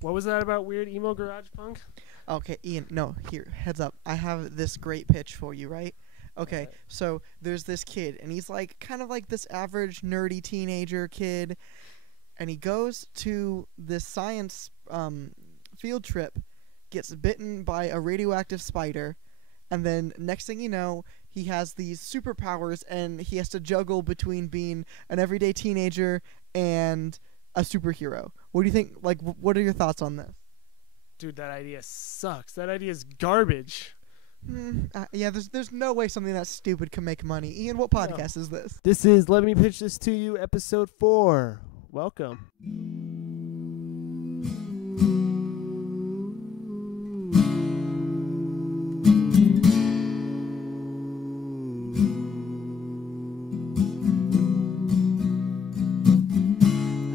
What was that about weird emo garage punk? Okay, Ian, no, here, heads up. I have this great pitch for you, right? Okay, Alright. so there's this kid, and he's like kind of like this average nerdy teenager kid, and he goes to this science field trip, gets bitten by a radioactive spider, and then next thing you know, he has these superpowers, and he has to juggle between being an everyday teenager and a superhero. What do you think? Like, what are your thoughts on this? Dude, that idea sucks. That idea is garbage. Yeah, there's no way something that stupid can make money. Ian, what podcast is this? This is Let Me Pitch This to You, episode 4. Welcome.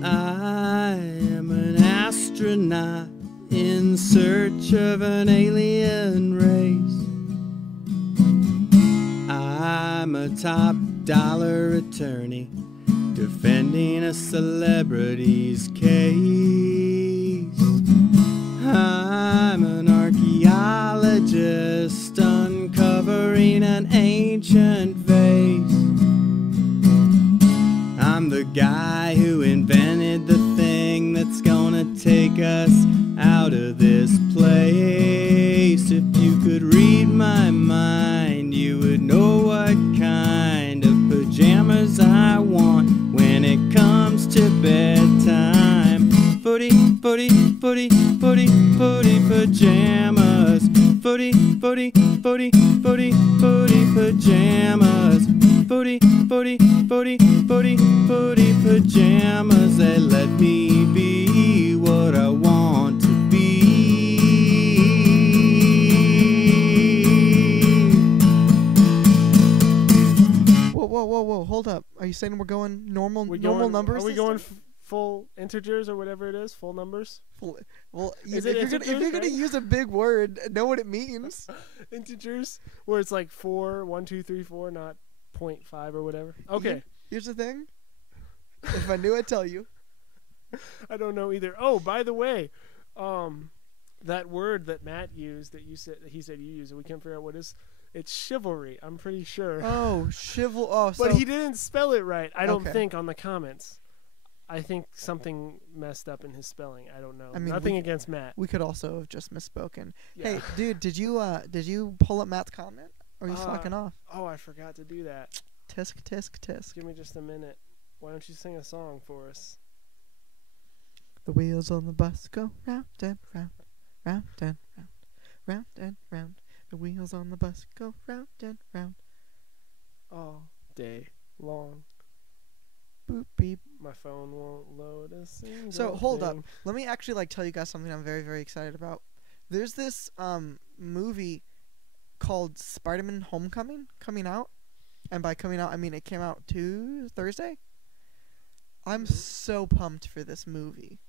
I am an astronaut in search of an alien race. I'm a top dollar attorney defending a celebrity's case. I'm an archaeologist uncovering an ancient vase. I'm the guy who invented the thing that's gonna take us out of this place. If you could read my mind, you would know what kind of pajamas I want when it comes to bedtime. Footy, footy, footy, footy, footy pajamas. Footy, footy, footy, footy, footy pajamas. Footy, footy, footy, footy, footy pajamas. They let me be what I want to be. Whoa! Hold up. Are you saying we're going normal numbers? Are we this going time? full integers or whatever it is? Full numbers? Well, Is if it you're integers, gonna right? use a big word, know what it means. Integers? Where it's like 4, 1, 2, 3, 4, not 0.5 or whatever. Okay. Here's the thing. If I knew, I'd tell you. I don't know either. Oh, by the way, that word that Matt used that he said you used, and we can't figure out what it is. It's chivalry. I'm pretty sure. Oh, Oh, so But he didn't spell it right. I don't Okay. think on the comments. I think something messed up in his spelling. I don't know. I mean, Nothing against Matt. we could also have just misspoken. Yeah. Hey, dude, did you pull up Matt's comment? Or are you slacking off? Oh, I forgot to do that. Tisk tisk tisk. Give me just a minute. Why don't you sing a song for us? The wheels on the bus go round and round, round and round, round and round. The wheels on the bus go round and round. All day long. Boop beep. My phone won't load a single So hold up. thing. Let me actually tell you guys something I'm very, very excited about. There's this movie called Spider-Man Homecoming coming out. And by coming out I mean it came out Thursday. I'm so pumped for this movie.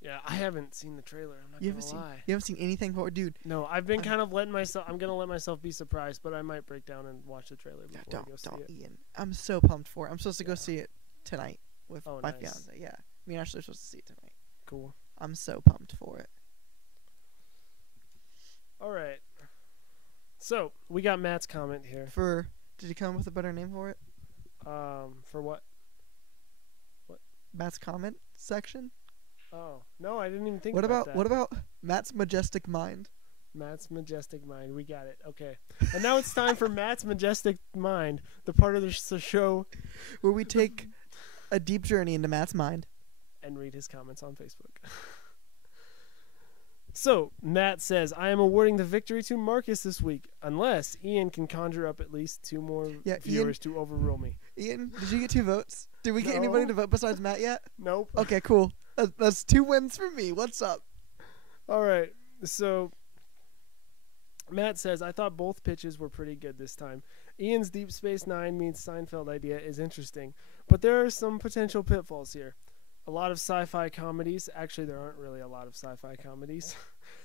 Yeah, I haven't seen the trailer. I'm not You gonna lie. haven't seen anything for it, dude. No, I've been I- kind of letting myself. I'm gonna let myself be surprised, but I might break down and watch the trailer before I go see Don't it. Ian. I'm so pumped for it. I'm supposed to go Yeah. see it tonight with Oh, my nice. fiance. Yeah. Me and Ashley are supposed to see it tonight. Cool. I'm so pumped for it. All right. So we got Matt's comment here. Did you come up with a better name for it? For what? Matt's comment section? Oh no, I didn't even think. What about about that. what about Matt's majestic mind? Matt's majestic mind? We got it. Okay. And now it's time for Matt's majestic mind, the part of the show, Where we take a deep journey into Matt's mind. and read his comments on Facebook. So, Matt says, I am awarding the victory to Marcus this week, unless Ian can conjure up at least 2 more Yeah, viewers to overrule me. Ian, did you get 2 votes? Did we get No. anybody to vote besides Matt yet? Nope. Okay, cool. That's 2 wins for me. What's up? All right. So, Matt says, I thought both pitches were pretty good this time. Ian's Deep Space Nine meets Seinfeld idea is interesting, but there are some potential pitfalls here. A lot of sci-fi comedies, actually there aren't really a lot of sci-fi comedies,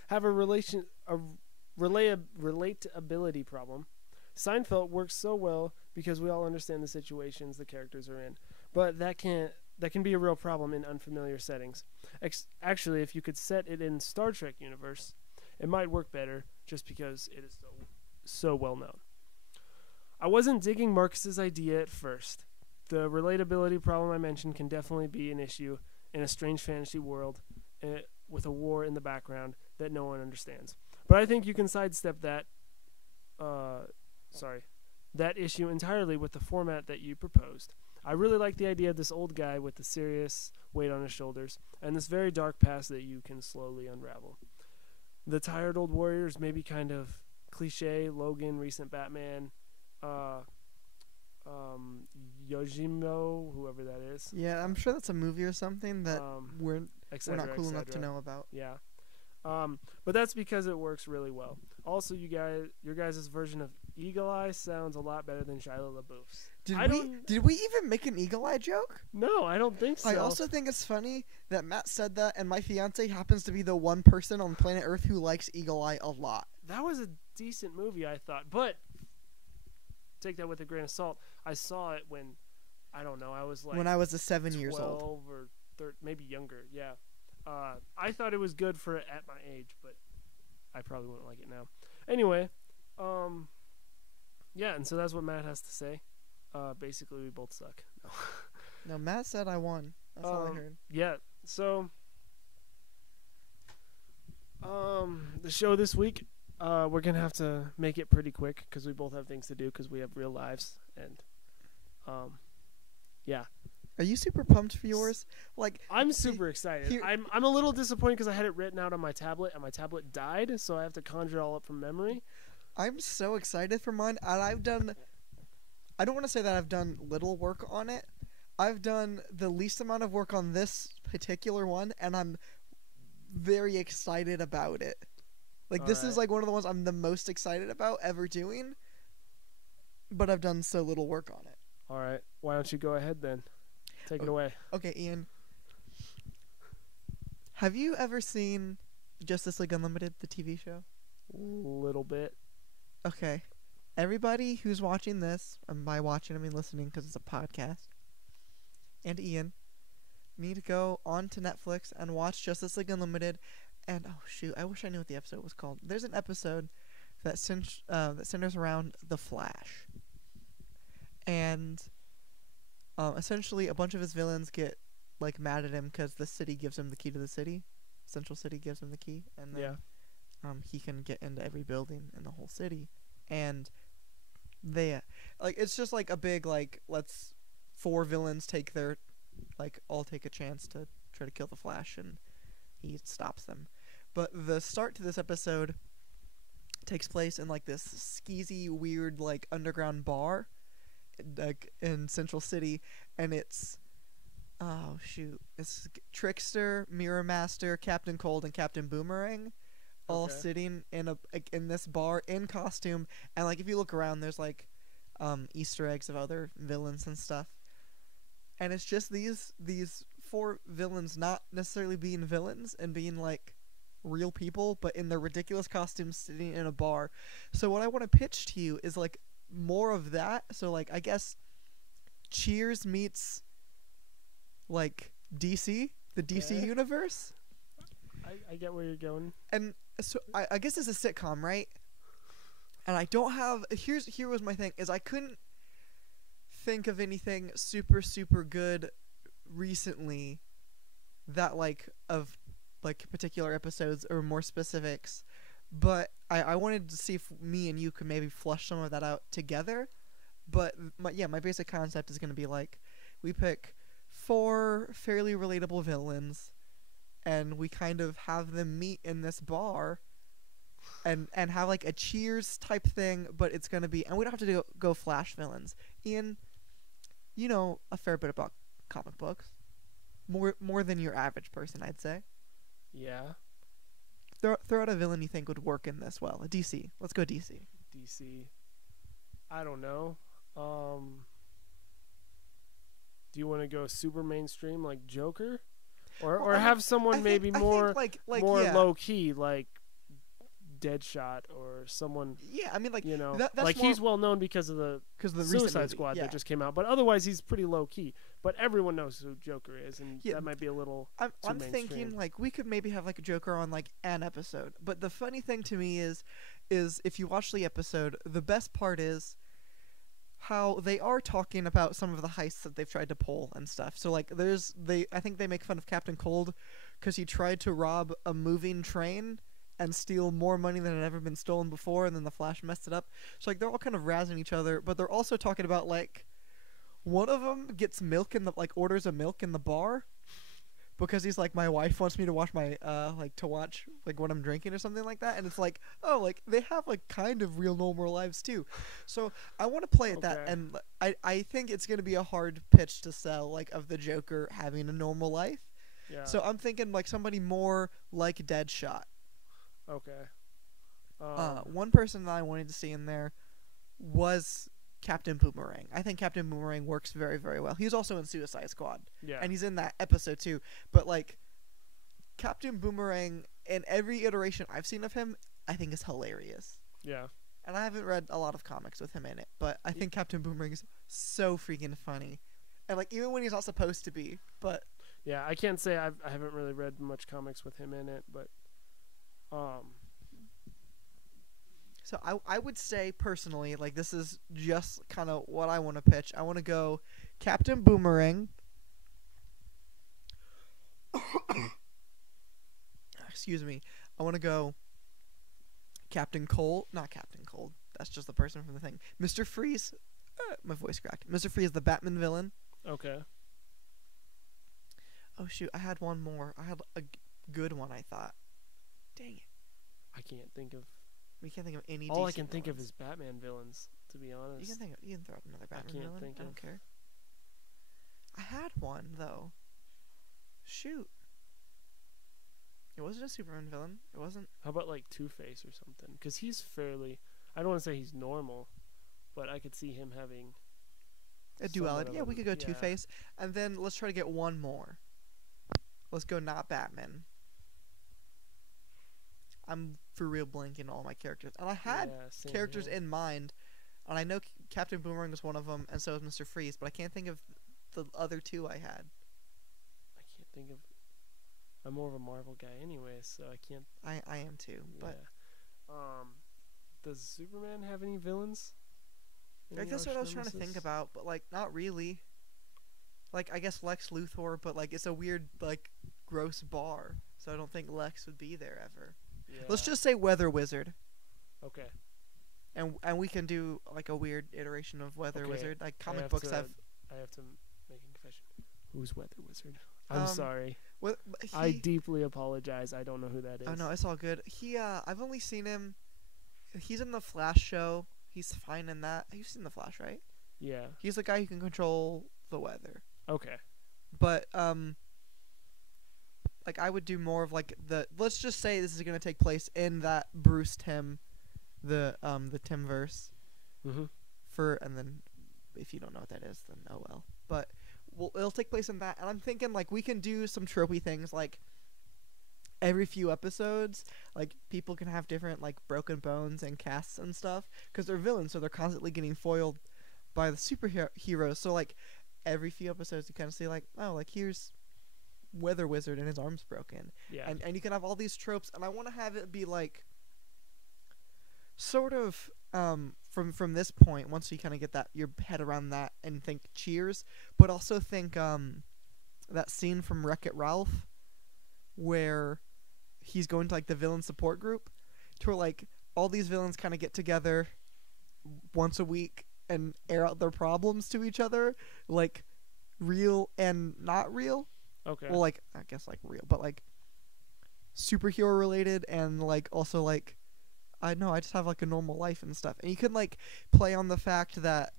have a relatability problem. Seinfeld works so well because we all understand the situations the characters are in, but that can't that can be a real problem in unfamiliar settings. Actually, if you could set it in Star Trek universe, it might work better just because it is so well known. I wasn't digging Marcus's idea at first. The relatability problem I mentioned can definitely be an issue in a strange fantasy world with a war in the background that no one understands. But I think you can sidestep that issue entirely with the format that you proposed. I really like the idea of this old guy with the serious weight on his shoulders and this very dark past that you can slowly unravel. The tired old warriors may be kind of cliche. Logan, recent Batman, Yojimbo, whoever that is. Yeah, I'm sure that's a movie or something that we're not cool enough to know about. Yeah. But that's because it works really well. Also, your guys' version of Eagle Eye sounds a lot better than Shia LaBeouf's. Did we even make an Eagle Eye joke? No, I don't think so. I also think it's funny that Matt said that, and my fiance happens to be the one person on planet Earth who likes Eagle Eye a lot. That was a decent movie, I thought, but take that with a grain of salt. I saw it when, I don't know, I was like when I was 7 years old, 12 or 13, maybe younger. Yeah, I thought it was good for at my age, but I probably wouldn't like it now. Anyway, yeah, and so that's what Matt has to say. Basically, we both suck. No, Matt said I won. That's all I heard. Yeah, so the show this week, we're gonna have to make it pretty quick because we both have things to do because we have real lives, and yeah. Are you super pumped for yours? Like, I'm super excited. I'm a little disappointed because I had it written out on my tablet and my tablet died, so I have to conjure it all up from memory. I'm so excited for mine, and I don't want to say that I've done little work on it. I've done the least amount of work on this particular one, and I'm very excited about it. Like, this is like one of the ones I'm the most excited about ever doing, but I've done so little work on it. All right. Why don't you go ahead then? Take it away. Okay, Ian. Have you ever seen Justice League Unlimited, the TV show? Little bit. Okay. Everybody who's watching this, and by watching I mean listening because it's a podcast, and Ian, need to go on to Netflix and watch Justice League Unlimited. And oh shoot, I wish I knew what the episode was called. There's an episode that centers around the Flash, and essentially a bunch of his villains get like mad at him because the city gives him the key to the city. Central City gives him the key, and then he can get into every building in the whole city. And they it's just like a big let's 4 villains take their all take a chance to try to kill the Flash, and he stops them. But the start to this episode takes place in this skeezy weird underground bar in Central City, and it's it's Trickster, Mirror Master, Captain Cold, and Captain Boomerang all sitting in this bar in costume. And if you look around, there's Easter eggs of other villains and stuff, and it's just these 4 villains not necessarily being villains and being real people, but in their ridiculous costumes sitting in a bar. So what I want to pitch to you is more of that. So I guess Cheers meets DC, the DC universe. I get where you're going. And so I guess it's a sitcom, right? And I don't have here was my thing is I couldn't think of anything super good recently that of particular episodes or more specifics, but I wanted to see if me and you could maybe flush some of that out together. But my basic concept is going to be we pick 4 fairly relatable villains, and we kind of have them meet in this bar and have a Cheers type thing, but it's going to be, and we don't have to go Flash villains. Ian, you know a fair bit about comic books. More than your average person, I'd say. Yeah. Throw out a villain you think would work in this well. DC. Let's go DC. DC. I don't know. Do you want to go super mainstream like Joker? Or have someone more low key like Deadshot or someone. Yeah, I mean that's he's well known because of the Suicide Squad that just came out, but otherwise he's pretty low key. but everyone knows who Joker is, and Yeah, that might be a little. I'm too thinking mainstream. like we could maybe have like a Joker on like an episode. But the funny thing to me is if you watch the episode, the best part is how they are talking about some of the heists that they've tried to pull and stuff. So like I think they make fun of Captain Cold because he tried to rob a moving train and steal more money than had ever been stolen before, and then the Flash messed it up. So like they're all kind of razzing each other, but they're also talking about like one of them gets milk in the orders a milk in the bar because he's like, my wife wants me to watch my to watch like what I'm drinking or something like that, and it's like, oh, like they have like kind of real normal lives too. So I want to play at that, Okay. and I think it's gonna be a hard pitch to sell, like of the Joker having a normal life. Yeah. So I'm thinking like somebody more like Deadshot. Okay. One person that I wanted to see in there was Captain Boomerang. I think Captain Boomerang works very, very well. He was also in Suicide Squad, yeah. and he's in that episode too. But like, Captain Boomerang in every iteration I've seen of him, I think is hilarious. Yeah. And I haven't read a lot of comics with him in it, but I think Captain Boomerang is so freaking funny, and like even when he's not supposed to be. But Yeah. I can't say I haven't really read much comics with him in it, but so I would say personally, like this is just kind of what I want to pitch. I want to go Captain Boomerang. Excuse me. I want to go Captain Cold. Not Captain Cold. That's just the person from the thing. Mr. Freeze. My voice cracked. Mr. Freeze, the Batman villain. okay. Oh shoot, I had one more. I had a good one. I thought. Dang it. I can't think of. We can't think of any. All I DC can think of villains. is Batman villains. To be honest. You can throw out another Batman can't villain. think I don't of- care. I had one though. Shoot. It wasn't a Superman villain. It wasn't. How about like Two-Face or something? Because he's fairly. I don't want to say he's normal, but I could see him having. A somewhat duality. of Yeah, a- we could go yeah. Two-Face, and then let's try to get one more. Let's go not Batman. I'm for real blanking all my characters, and I had Yeah, same characters here. in mind, and I know Captain Boomerang was one of them, and so is Mr. Freeze, but I can't think of the other two I had. I can't think of. I'm more of a Marvel guy anyway, so I can't. I am too, but Yeah. Does Superman have any villains? I Any guess what I was trying to think arch-nemesis? about, but like not really. Like I guess Lex Luthor, but like it's a weird like gross bar, so I don't think Lex would be there ever. Let's Yeah. just say Weather Wizard, Okay. and we can do like a weird iteration of Weather Okay, Wizard. Like I comic have books to- have. I have to make a confession. Who's Weather Wizard? I'm Um, sorry. What I deeply apologize. I don't know who that is. Oh no, it's all good. I've only seen him. He's in the Flash show. He's fine in that. You've seen the Flash, right? Yeah. He's the guy who can control the weather. Okay. But like I would do more of like let's just say this is gonna take place in that Bruce Tim, the Timverse Mm-hmm. and then if you don't know what that is, then oh well. But it'll take place in that, and I'm thinking like we can do some tropey things like every few episodes, like people can have different like broken bones and casts and stuff because they're villains, so they're constantly getting foiled by the superheroes. So like every few episodes, you kind of see like, oh, like here's Weather Wizard and his arm's broken, Yeah. and you can have all these tropes, and I want to have it be like sort of from this point, once you kind of get that your head around that and think Cheers, but also think that scene from Wreck-It Ralph where he's going to like the villain support group, to where like all these villains kind of get together once a week and air out their problems to each other, like real and not real. Okay. Well, like I guess like real, but like superhero related, and like also like I just have like a normal life and stuff. And you can like play on the fact that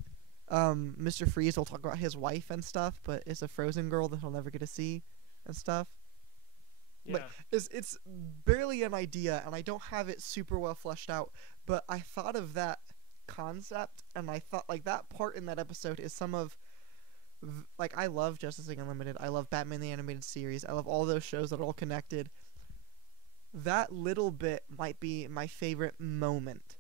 Mr. Freeze will talk about his wife and stuff, but it's a frozen girl that he'll never get to see and stuff. yeah. But it's barely an idea, and I don't have it super well fleshed out, but I thought of that concept, and I thought like that part in that episode is some of like I love Justice League Unlimited, I love Batman the Animated Series, I love all those shows that are all connected. That little bit might be my favorite moment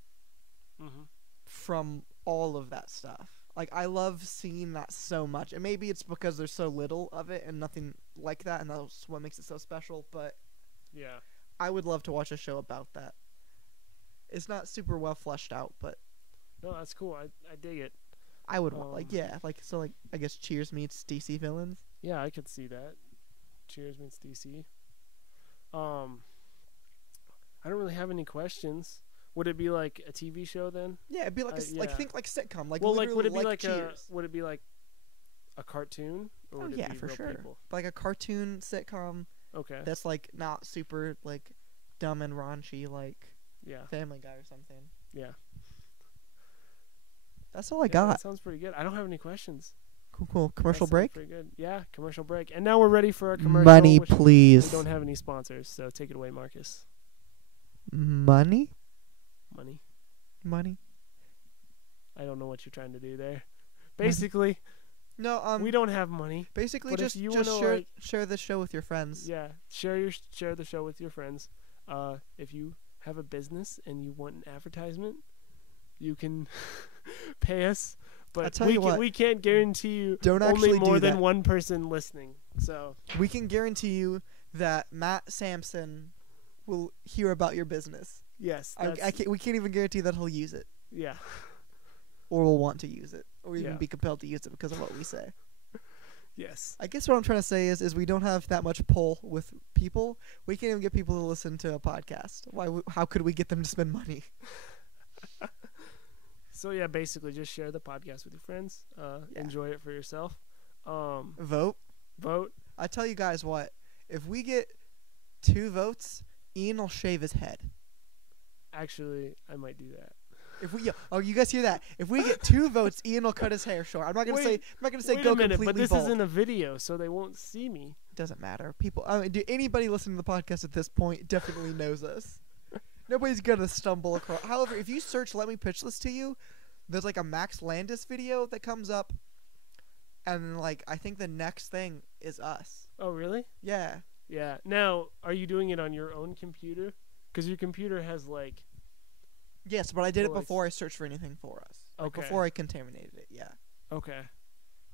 Mm-hmm. from all of that stuff. Like, I love seeing that so much. And maybe it's because there's so little of it and nothing like that, and that's what makes it so special. But Yeah. I would love to watch a show about that. It's not super well fleshed out, but No, that's cool. I dig it. I would want, I guess Cheers meets DC villains. Yeah, I could see that. Cheers meets DC. I don't really have any questions. Would it be like a TV show then? Yeah, it'd be like yeah. think like sitcom. Like, Well, like would literally it be like Cheers. would it be like a cartoon or Oh would it yeah, be for real sure. people? Like a cartoon sitcom Okay. that's like not super like dumb and raunchy like Yeah. Family Guy or something. Yeah. That's all I Yeah, got. that sounds pretty good. I don't have any questions. Cool. Commercial That sounds break. Pretty good. Yeah, commercial break. And now we're ready for our commercial. Money, which We please. don't have any sponsors, so take it away, Marcus. Money. I don't know what you're trying to do there. Basically, No, we don't have money. basically but if just you just wanna, share like- share this show with your friends. Yeah, share the show with your friends. If you have a business and you want an advertisement, you can pay us. I'll But tell you what, we can't guarantee you don't only actually more do than that. one person listening. So We can guarantee you that Matt Sampson will hear about your business. yes, We can't even guarantee that he'll use it yeah, or will want to use it or even Yeah. be compelled to use it because of what we say. yes, I guess what I'm trying to say is we don't have that much pull with people. We can't even get people to listen to a podcast. How could we get them to spend money? So yeah, basically just share the podcast with your friends. Yeah. Enjoy it for yourself. Vote. Vote. I tell you guys what, if we get 2 votes, Ian will shave his head. Actually, I might do that. If we you guys hear that? If we get 2 votes, Ian will cut his hair short. I'm not gonna say Wait go a minute, completely but this bald. isn't a video, so they won't see me. Doesn't matter. People, anybody listening to the podcast at this point definitely knows us. Nobody's gonna stumble across. However, if you search "Let Me Pitch This to You," there's like a Max Landis video that comes up, and like I think the next thing is us. Oh, really? Yeah. Yeah. Now, are you doing it on your own computer? Because your computer has like. Yes, but I did it Well, before I searched for anything for us. Like, Okay. Before I contaminated it. Yeah. Okay.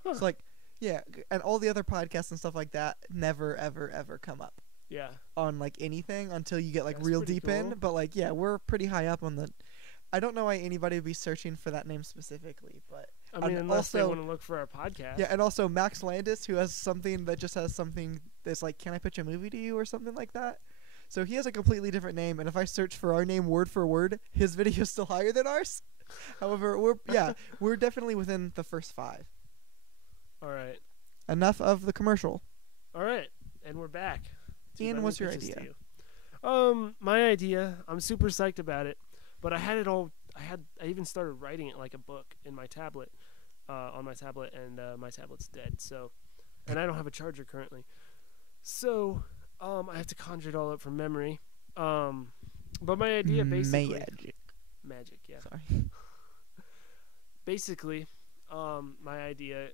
It's like, yeah, and all the other podcasts and stuff like that never, ever, ever come up Yeah. on like anything until you get like That's real pretty deep cool. in. But like, yeah, we're pretty high up on the. I don't know why anybody would be searching for that name specifically, but I mean, And unless they also- want to look for our podcast. yeah, and also Max Landis, who has something that just has something that's like, "Can I pitch a movie to you?" or something like that. So he has a completely different name, and if I search for our name word for word, his video is still higher than ours. However, we're definitely within the first 5. All right. Enough of the commercial. All right. And we're back. to Ian, Let Me what's your Pitch This idea? to you. My idea. I'm super psyched about it, but I had it all. I even started writing it like a book in my tablet, on my tablet, and my tablet's dead. So, and I don't have a charger currently. So, I have to conjure it all up from memory. But my idea basically magic, yeah. Sorry. Basically, my idea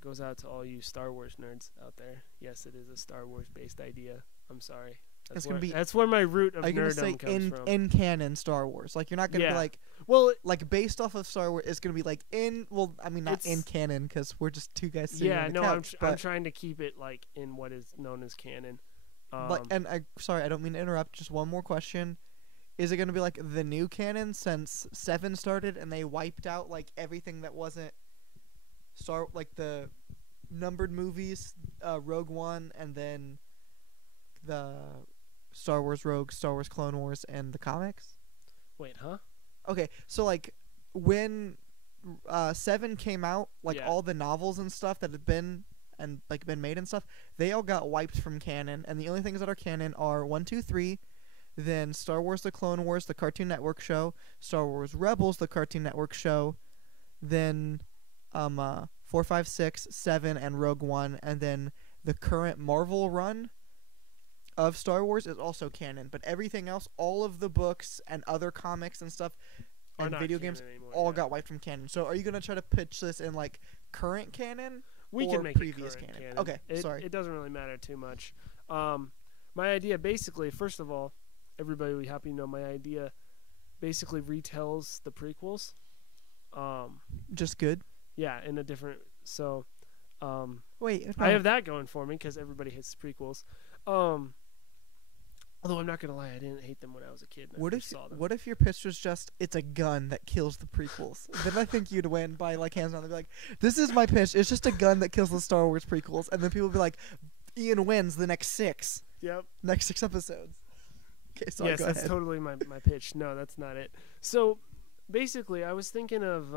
goes out to all you Star Wars nerds out there. Yes, it is a Star Wars based idea. I'm sorry. It's gonna be- That's where my root of Are you gonna say nerddom comes from. in canon Star Wars? Like you're not gonna Yeah. be like Well, based off of Star Wars. It's gonna be like in. Well, I mean not It's- in canon because we're just 2 guys sitting yeah, on the no, couch. I'm but trying to keep it like in what is known as canon. sorry, I don't mean to interrupt. Just one more question: is it gonna be like the new canon since 7 started and they wiped out like everything that wasn't like the numbered movies, Rogue One, and then the Star Wars Rogue, Star Wars Clone Wars, and the comics? Wait, huh? Okay, so like when 7 came out, like Yeah. all the novels and stuff that had been made and stuff, they all got wiped from canon, and the only things that are canon are 1, 2, 3, then Star Wars: The Clone Wars, the Cartoon Network show, Star Wars Rebels, the Cartoon Network show, then 4, 5, 6, 7, and Rogue One, and then the current Marvel run of Star Wars is also canon, but everything else, all of the books and other comics and stuff Are and not video canon games anymore, all yeah. got wiped from canon. So are you going to try to pitch this in like current canon? We or can make previous it current canon. canon. Okay, sorry. It doesn't really matter too much. My idea basically, first of all, everybody will be happy to know my idea basically retells the prequels. Just good. Yeah, in a different. So, Wait, I have that going for me because everybody hates the prequels. Although I'm not gonna lie, I didn't hate them when I was a kid. And What I if first saw them. what if your pitch was just it's a gun that kills the prequels? Then I think you'd win by like hands down. They'd be like, "This is my pitch. It's just a gun that kills the Star Wars prequels," and then people would be like, "Ian wins the next six episodes." Okay, so Yes, go that's ahead. totally my pitch. No, that's not it. So basically, I was thinking of.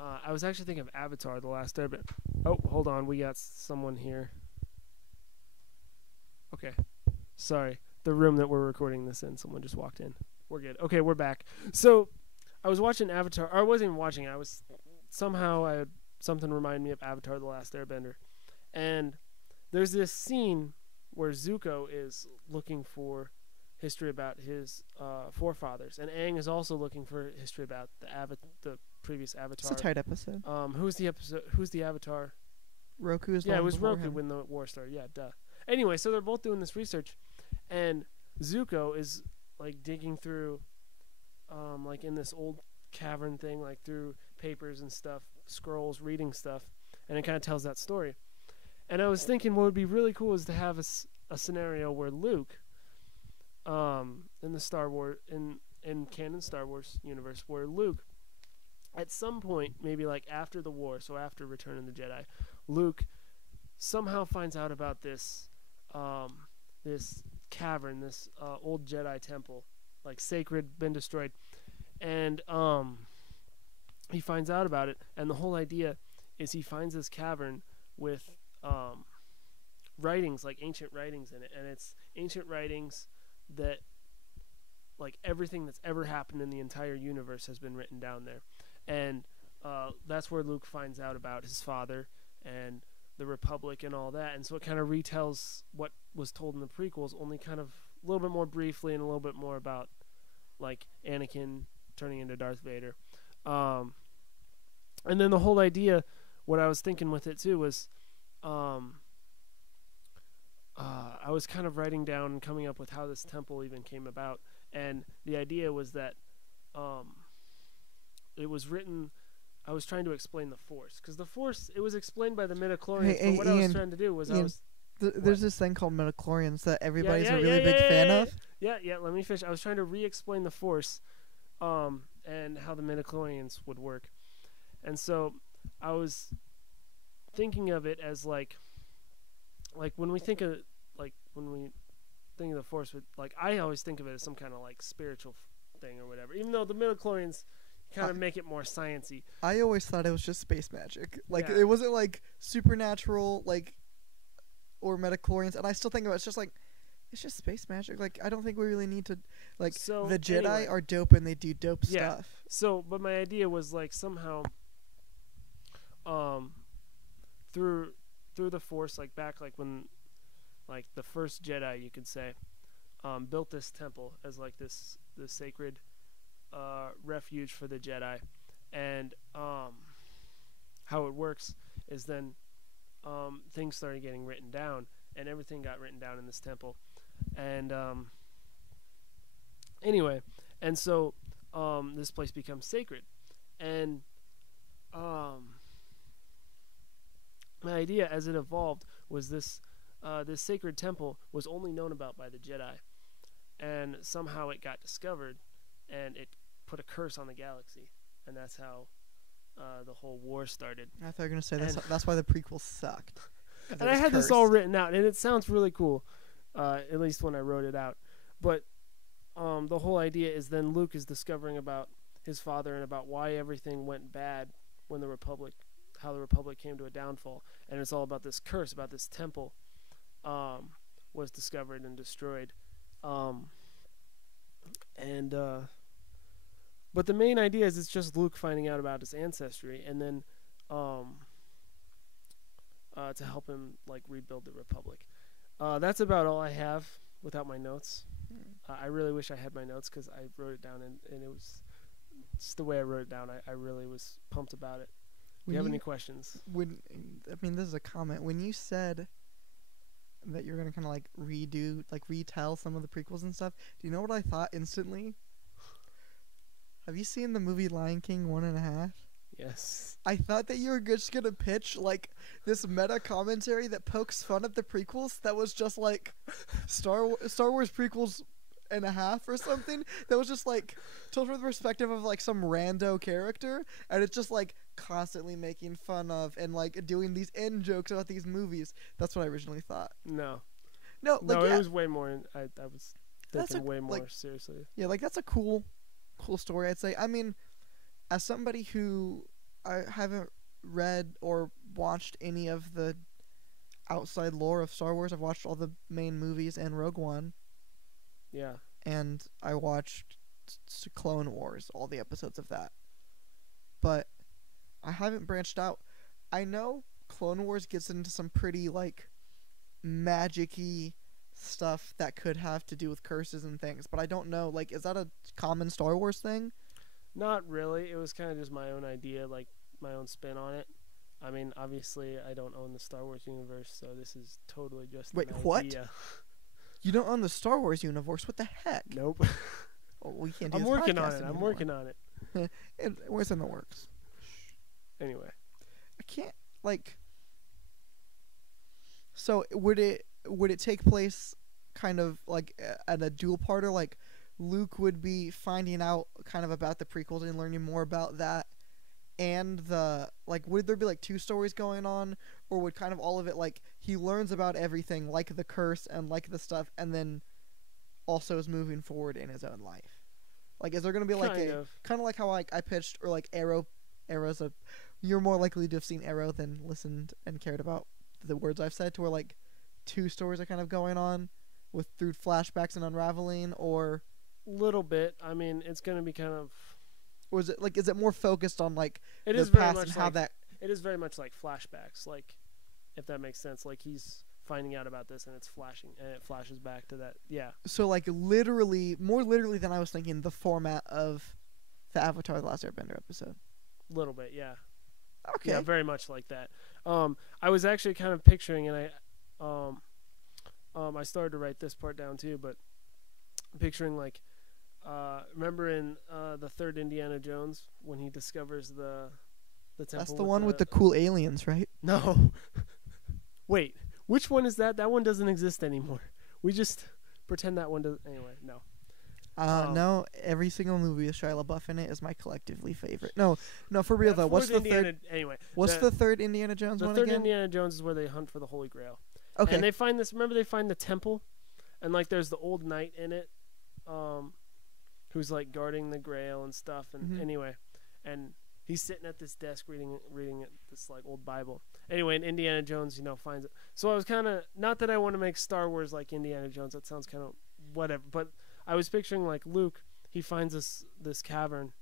I was actually thinking of Avatar: The Last Airbender. Oh, hold on, we got someone here. Okay, sorry. The room that we're recording this in, someone just walked in. We're good. Okay, we're back. So I was watching Avatar. Or I wasn't even watching it. I was somehow something reminded me of Avatar: The Last Airbender, and there's this scene where Zuko is looking for history about his forefathers, and Aang is also looking for history about the previous It's Avatar. a tight episode. Who's the Avatar? Roku is. Yeah, long it was before Roku him. when the war started. Yeah, duh. Anyway, so they're both doing this research, and Zuko is like digging through, like in this old cavern thing, like through papers and stuff, scrolls, reading stuff, and it kind of tells that story. And I was thinking, what would be really cool is to have a scenario where Luke, in the Star Wars in canon Star Wars universe, where Luke, at some point, maybe like after the war, so after Return of the Jedi, Luke somehow finds out about this this cavern, this old Jedi temple, like sacred, been destroyed, and he finds out about it, and the whole idea is he finds this cavern with writings, like ancient writings in it, and it's ancient writings that, like, everything that's ever happened in the entire universe has been written down there, and that's where Luke finds out about his father and the Republic and all that, and so it kind of retells what was told in the prequels, only kind of a little bit more briefly and a little bit more about, like, Anakin turning into Darth Vader. And then the whole idea, what I was thinking with it too was, I was kind of writing down and coming up with how this temple even came about, and the idea was that it was written. I was trying to explain the Force, because the Force, it was explained by the midichlorians, Hey, but what I Ian, was trying to do was Ian, there's this thing called midichlorians that everybody's a really big fan of. Yeah, let me finish. I was trying to re-explain the Force, and how the midichlorians would work. And so I was thinking of it as like when we think of the Force, like, I always think of it as some kind of like spiritual thing or whatever, even though the midichlorians kind of make it more science-y. I always thought it was just space magic. Like, Yeah. it wasn't like supernatural, like, or midichlorians. And I still think of it, it's just like, it's just space magic. Like, I don't think we really need to, like, So, the Jedi anyway. are dope and they do dope Yeah. stuff. So, but my idea was like somehow, through the Force, like back like when, like the first Jedi, you could say, built this temple as like this sacred refuge for the Jedi, and how it works is then things started getting written down, and everything got written down in this temple, and anyway, and so this place becomes sacred, and my idea as it evolved was this sacred temple was only known about by the Jedi, and somehow it got discovered, and it put a curse on the galaxy, and that's how the whole war started. I thought you were going to say And- that's why the prequel sucked. 'Cause it And I was had this all cursed. written out, and it sounds really cool, at least when I wrote it out. But the whole idea is then Luke is discovering about his father and about why everything went bad when how the Republic came to a downfall, and it's all about this curse, about this temple was discovered and destroyed, but the main idea is it's just Luke finding out about his ancestry, and then to help him like rebuild the Republic. That's about all I have without my notes. I really wish I had my notes because I wrote it down, and it was just the way I wrote it down. I really was pumped about it. Do you have any questions? This is a comment. When you said that you're going to kind of like retell some of the prequels and stuff, do you know what I thought instantly? Have you seen the movie Lion King 1.5? Yes. I thought that you were just gonna pitch like this meta commentary that pokes fun at the prequels. That was just like Star Wars prequels and a half or something. That was just like told from the perspective of like some rando character, and it's just like constantly making fun of and like doing these in jokes about these movies. That's what I originally thought. No. No, like No, yeah, it was way more. I was That's thinking a- way more like- seriously. yeah, like that's a cool story. I'd say. I mean, as somebody who I haven't read or watched any of the outside lore of Star Wars, I've watched all the main movies and Rogue One, Yeah. and I watched Clone Wars, all the episodes of that. But I haven't branched out. I know Clone Wars gets into some pretty like magic-y stuff that could have to do with curses and things, but I don't know, like, is that a common Star Wars thing? Not really. It was kind of just my own idea, like my own spin on it. I mean, obviously, I don't own the Star Wars universe, so this is totally just Wait, an what? idea. You don't own the Star Wars universe. What the heck? Nope. Oh, we can't do I'm this working on podcast it. I'm anymore. working on it. Where's in the works? Anyway, I can't like. So would it take place kind of like at a dual parter? Like Luke would be finding out kind of about the prequels and learning more about that, and the like. Would there be like two stories going on, or would kind of all of it like he learns about everything, like the curse and like the stuff, and then also is moving forward in his own life? Like, is there gonna be like kind a of. kind of like how I pitched, or like Arrow's a, you're more likely to have seen Arrow than listened and cared about the words I've said, to where like two stories are kind of going on with through flashbacks and unraveling, or Little bit. I mean, it's gonna be kind of. is it more focused on like It the is very past much and how like that it is very much like flashbacks, like if that makes sense. Like he's finding out about this and it's flashing and it flashes back to that. Yeah. so like literally more literally than I was thinking the format of the Avatar: The Last Airbender episode. Little bit. Yeah. Okay. Yeah, very much like that. I was actually kind of picturing, and I started to write this part down too, but picturing like, remember in the third Indiana Jones when he discovers the temple. That's the one with the cool aliens, right? No. Wait, which one is that? That one doesn't exist anymore. We just pretend that one does. Anyway, no. No, every single movie with Shia LaBeouf in it is my collectively favorite. No, for real though. What's the Indiana, third? Anyway, What's the third Indiana Jones the one third again? Indiana Jones is where they hunt for the Holy Grail. Okay. And they find this. Remember, they find the temple, and like there's the old knight in it, who's like guarding the Grail and stuff. And Mhm. anyway, and he's sitting at this desk reading this like old Bible. Anyway, and Indiana Jones, finds it. So I was kind of, not that I want to make Star Wars like Indiana Jones. That sounds kind of whatever. But I was picturing like Luke. He finds this cavern,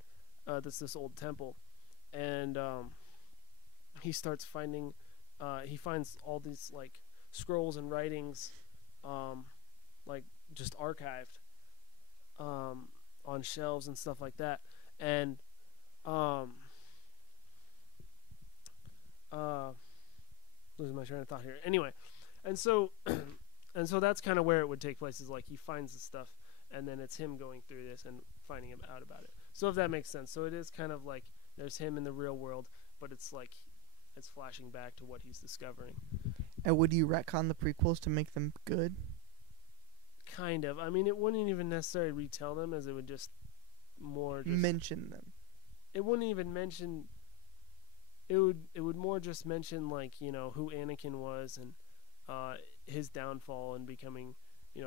this old temple, and he starts finding. He finds all these like scrolls and writings, like just archived, on shelves and stuff like that, and losing my train of thought here. Anyway, and so that's kind of where it would take place. Is like he finds the stuff, and then it's him going through this and finding out about it. So if that makes sense. So it is kind of like there's him in the real world, but it's like it's flashing back to what he's discovering. And would you retcon the prequels to make them good? Kind of. I mean, it wouldn't even necessarily retell them, as it would just more just Mention them. it wouldn't even mention. It would more just mention like who Anakin was and his downfall and becoming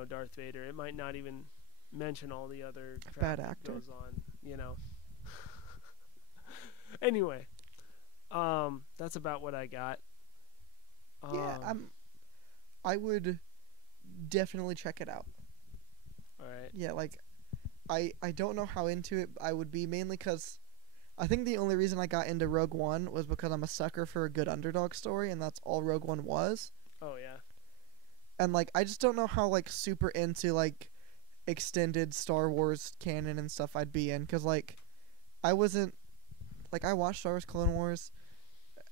Darth Vader. It might not even mention all the other crap Bad that actor. goes on. Anyway, that's about what I got. Yeah, I would definitely check it out. All right. Yeah, like I don't know how into it I would be, mainly because I think the only reason I got into Rogue One was because I'm a sucker for a good underdog story, and that's all Rogue One was. Oh yeah. And like I just don't know how like super into like extended Star Wars canon and stuff I'd be in, because like I wasn't like I watched Star Wars Clone Wars,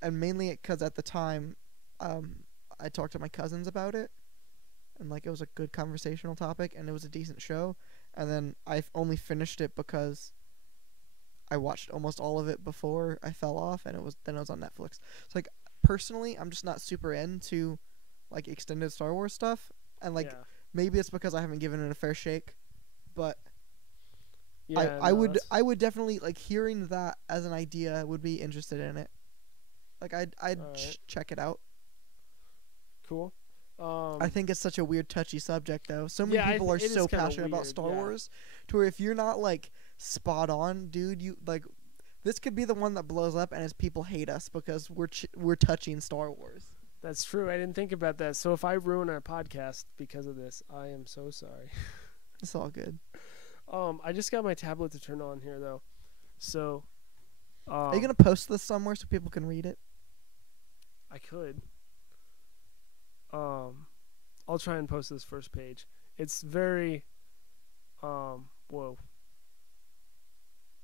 and mainly because at the time I talked to my cousins about it, and like it was a good conversational topic and it was a decent show, and then I only finished it because I watched almost all of it before I fell off, and it was on Netflix. So like personally, I'm just not super into like extended Star Wars stuff, and like yeah. maybe it's because I haven't given it a fair shake, but Yeah, I no, would that's- I would definitely like hearing that as an idea would be interested in it. Like I'd Alright. check it out. cool. I think it's such a weird touchy subject though. So many Yeah, people are it is so kinda passionate about weird, Star yeah. Wars to where if you're not like spot on, dude, you like this could be the one that blows up and as people hate us because we're touching Star Wars. That's true. I didn't think about that. So if I ruin our podcast because of this, I am so sorry. It's all good. I just got my tablet to turn on here though, so. Are you gonna post this somewhere so people can read it? I could. I'll try and post this first page. It's very, whoa.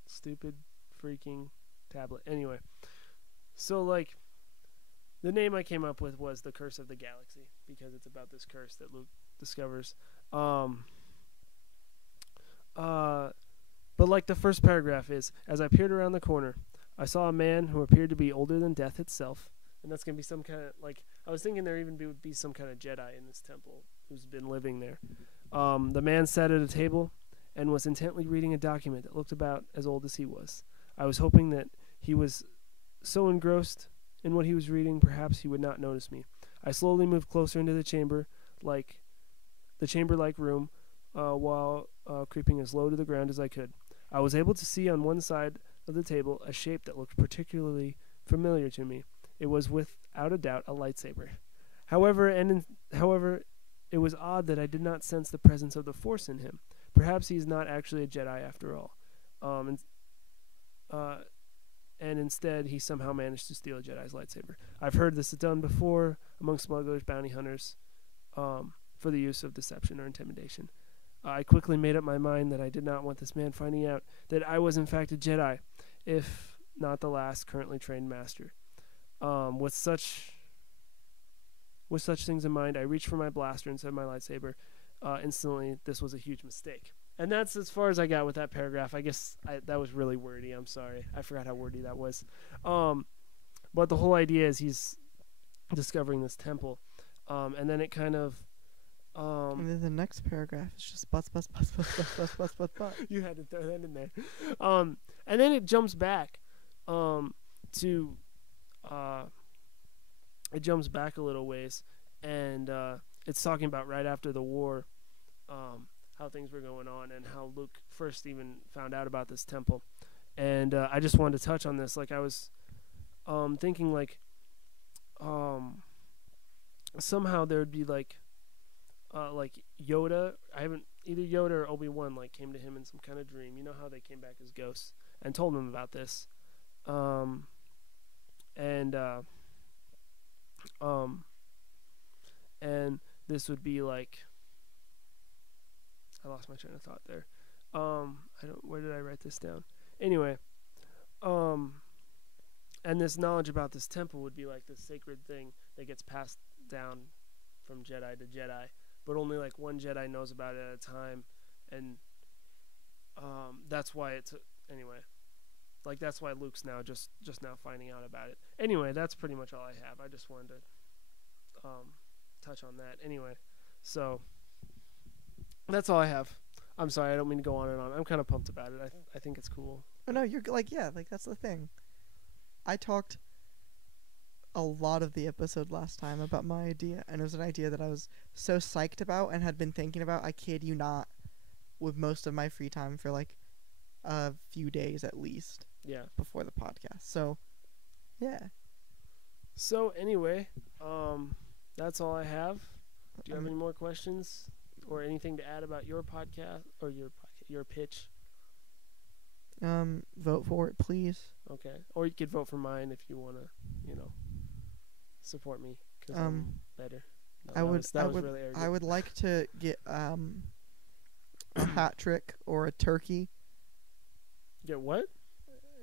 Stupid freaking tablet. Anyway, so like, the name I came up with was The Curse of the Galaxy because it's about this curse that Luke discovers. But like the first paragraph is, as I peered around the corner, I saw a man who appeared to be older than death itself. And that's going to be some kind of, like, I was thinking there even would be some kind of Jedi in this temple who's been living there. The man sat at a table and was intently reading a document that looked about as old as he was. I was hoping that he was so engrossed in what he was reading, perhaps he would not notice me. I slowly moved closer into the chamber-like room, while creeping as low to the ground as I could. I was able to see on one side of the table a shape that looked particularly familiar to me. It was without a doubt a lightsaber. However, it was odd that I did not sense the presence of the Force in him. Perhaps he is not actually a Jedi after all. And instead, he somehow managed to steal a Jedi's lightsaber. I've heard this done before among smugglers, bounty hunters, for the use of deception or intimidation. I quickly made up my mind that I did not want this man finding out that I was in fact a Jedi, if not the last currently trained master. With such things in mind, I reached for my blaster instead of my lightsaber. Instantly, this was a huge mistake. And that's as far as I got with that paragraph. I guess that was really wordy. I'm sorry. I forgot how wordy that was. But the whole idea is he's discovering this temple. And then it kind of... And then the next paragraph is just butts. You had to throw that in there. And then it jumps back to... it jumps back a little ways. And it's talking about right after the war... how things were going on and how Luke first even found out about this temple. And I just wanted to touch on this. Like I was thinking like somehow there would be like Yoda. Either Yoda or Obi-Wan like came to him in some kind of dream. You know how they came back as ghosts and told him about this. And this would be like, I lost my train of thought there. Where did I write this down? Anyway, and this knowledge about this temple would be like this sacred thing that gets passed down from Jedi to Jedi, but only like one Jedi knows about it at a time, and that's why anyway. Like that's why Luke's now just now finding out about it. Anyway, that's pretty much all I have. I just wanted to touch on that. Anyway, so. That's all I have. I'm sorry, I don't mean to go on and on. I'm kind of pumped about it. I think it's cool. Oh no, you're like that's the thing. I talked a lot of the episode last time about my idea, and it was an idea that I was so psyched about and had been thinking about. I kid you not, with most of my free time for like a few days at least. Yeah. Before the podcast. So, yeah. So anyway, that's all I have. Do you have any more questions? Or anything to add about your podcast or your pitch? Vote for it, please. Okay. Or you could vote for mine if you want to, support me because I'm better. No, really arrogant. I would like to get a hat trick or a turkey. Get what?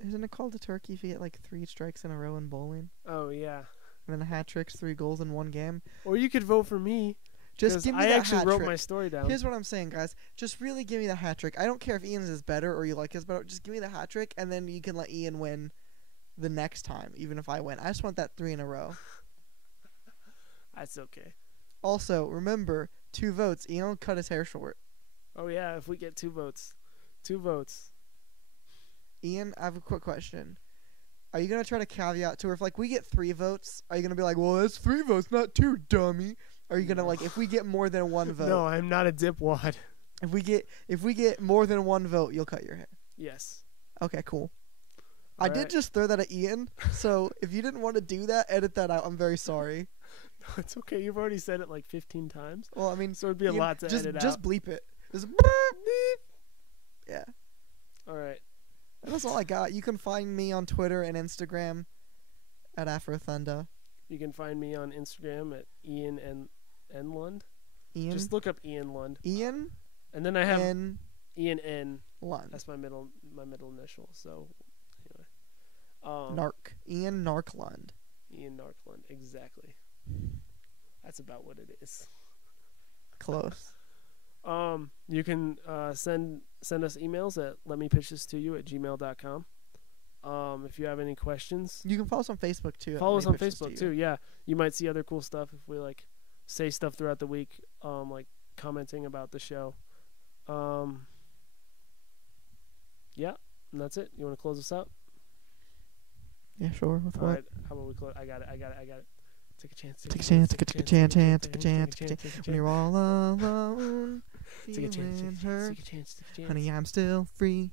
Isn't it called a turkey if you get like 3 strikes in a row in bowling? Oh yeah. And then a hat trick's 3 goals in one game. Or you could vote for me. Just 'Cause give me I that actually hat wrote trick. my story down. Here's what I'm saying, guys. Just really give me the hat trick. I don't care if Ian's is better or you like his better. Just give me the hat trick, and then you can let Ian win the next time, even if I win. I just want that 3 in a row. That's okay. Also, remember, 2 votes. Ian will cut his hair short. Oh yeah, if we get 2 votes. 2 votes. Ian, I have a quick question. Are you going to try to caveat to her? If, like, we get 3 votes, are you going to be like, well, that's 3 votes, not 2, dummy? Are you going to, like, if we get more than 1 vote? No, I'm not a dipwad. If we get more than 1 vote, you'll cut your hair. Yes. Okay, cool. All I did right. just throw that at Ian, so if you didn't want to do that, edit that out. I'm very sorry. No, it's okay. You've already said it like 15 times. Well, I mean, So it'd be a Ian, lot to just edit just out. bleep it. Just beep. Yeah. All right. And that's all I got. You can find me on Twitter and Instagram at AfroThunder. You can find me on Instagram at Ian N Lund. Ian. Just look up Ian Lund. Ian And then I have N Ian N. Lund. That's my middle initial. So anyway. Narc. Ian Narc Lund. Ian Narkland. Exactly. That's about what it is. Close. You can send us emails at letmepitchthistoyou@gmail.com. If you have any questions, You can follow us on Facebook too. follow us on Facebook too. Yeah, you might see other cool stuff if we like say stuff throughout the week, like commenting about the show. Yeah, and that's it. You want to close us out? Yeah, sure. With All what? right. How about we close? I got it. Take a chance. Take a chance. Take a chance. Take a chance. When you're all alone, Take a chance. feeling Take hurt. a chance. Honey, I'm still free.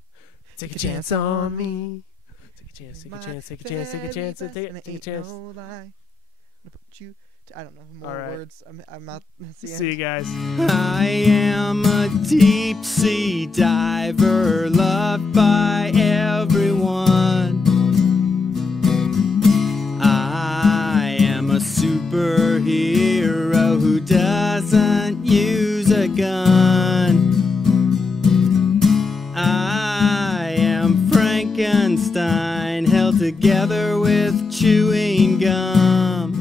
Take a chance on me. Take a chance. Take a chance. Take a chance. Take a chance. Take a chance. No lie. I'm gonna put you. I don't know more All right. words. I'm out. That's the See you end. guys. I am a deep sea diver, loved by everyone. I am a superhero who doesn't use a gun. I am Frankenstein, held together with chewing gum.